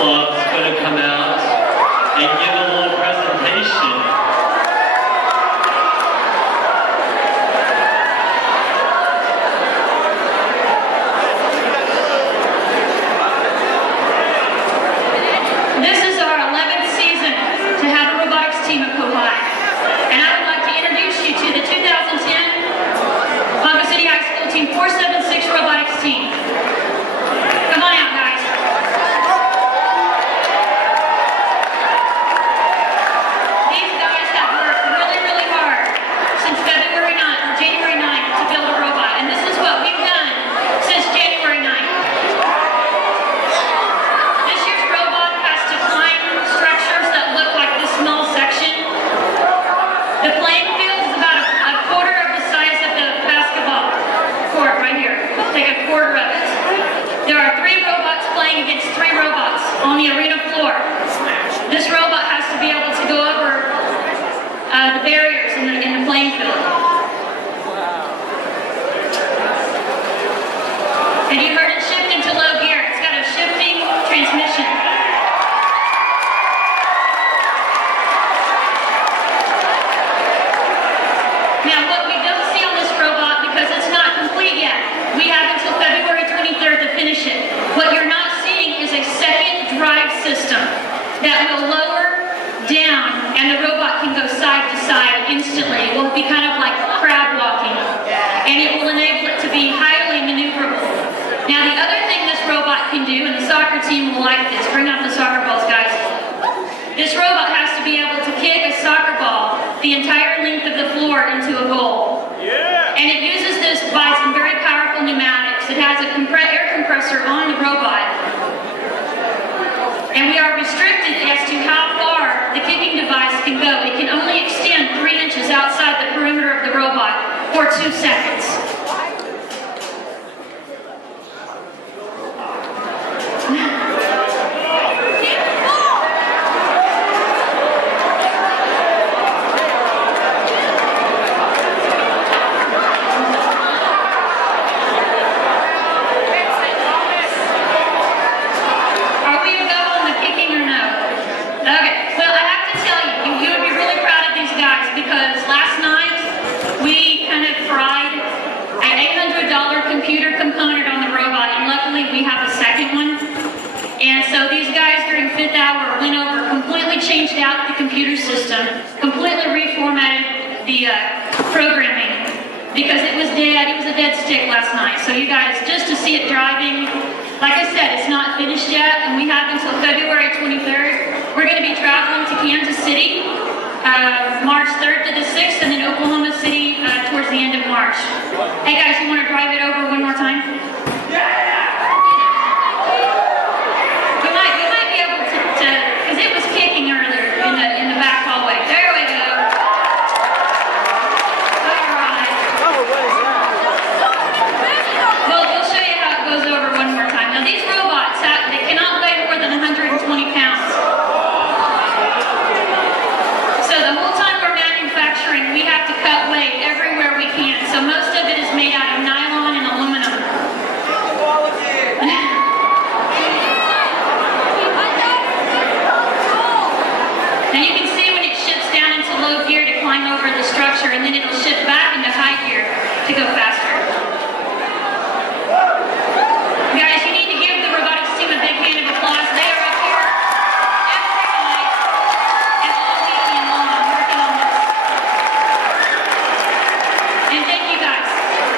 Club's going to come out and give a little presentation. This is our 11th season to have a robotics team at Kohai. And I would like to introduce you to the 2010 Ponca City High School Team 476 robotics team. Come on out, guys. These guys have worked really, really hard since February 9th or January 9th to build a robot. And this is what we've done since January 9th. This year's robot has to climb structures that look like this small section. The playing field is about a quarter of the size of the basketball court right here. Take a quarter of it. There are 3 robots playing against 3 robots on the arena floor. This robot has to be able to go over the barriers in the playing field. And you heard it shift into low gear. It's got a shifting transmission. Now, what we don't see on this robot, because it's not complete yet, we have until February 23rd to finish it. What you're not seeing is a second drive system that will lower down and the robot can go side to side instantly. It will be kind of like crab walking. And it will enable it to be highly maneuverable. Now, the other thing this robot can do, and the soccer team will like this, bring out the soccer balls, guys. This robot has to be able to kick a soccer ball the entire length of the floor into a goal. Yeah. And it uses this by some very powerful pneumatics. It has a air compressor on the robot. And we are restricted as to how far the kicking device can go. It can only extend 3 inches outside the perimeter of the robot for 2 seconds. Are we a go on the kicking or no? Okay, well, I have to tell you, you would be really proud of these guys because last night we kind of fried an $800 computer component on the robot, and luckily we have a second one. And so these guys during 5th hour went over, completely changed out the computer system, completely reformatted the programming because it was dead. It was a dead stick last night. So you guys, just to see it driving, like I said, it's not finished yet, and we have until February 23rd. We're going to be traveling to Kansas City, March 3rd to the 6th, and then Oklahoma City towards the end of March. Hey guys, you want to drive it over one more time? We might be able to, because it was kicking earlier in the back hallway. There we go. All right. Oh, what is that? Well, we'll show you how it goes over one more time. Now, these robots, they cannot weigh more than 120 pounds. So the whole time we're manufacturing, we have to cut weight everywhere we can. So most of it is made out of nylon and aluminum. Now you can see when it shifts down into low gear to climb over the structure, and then it'll shift back into high gear to go faster.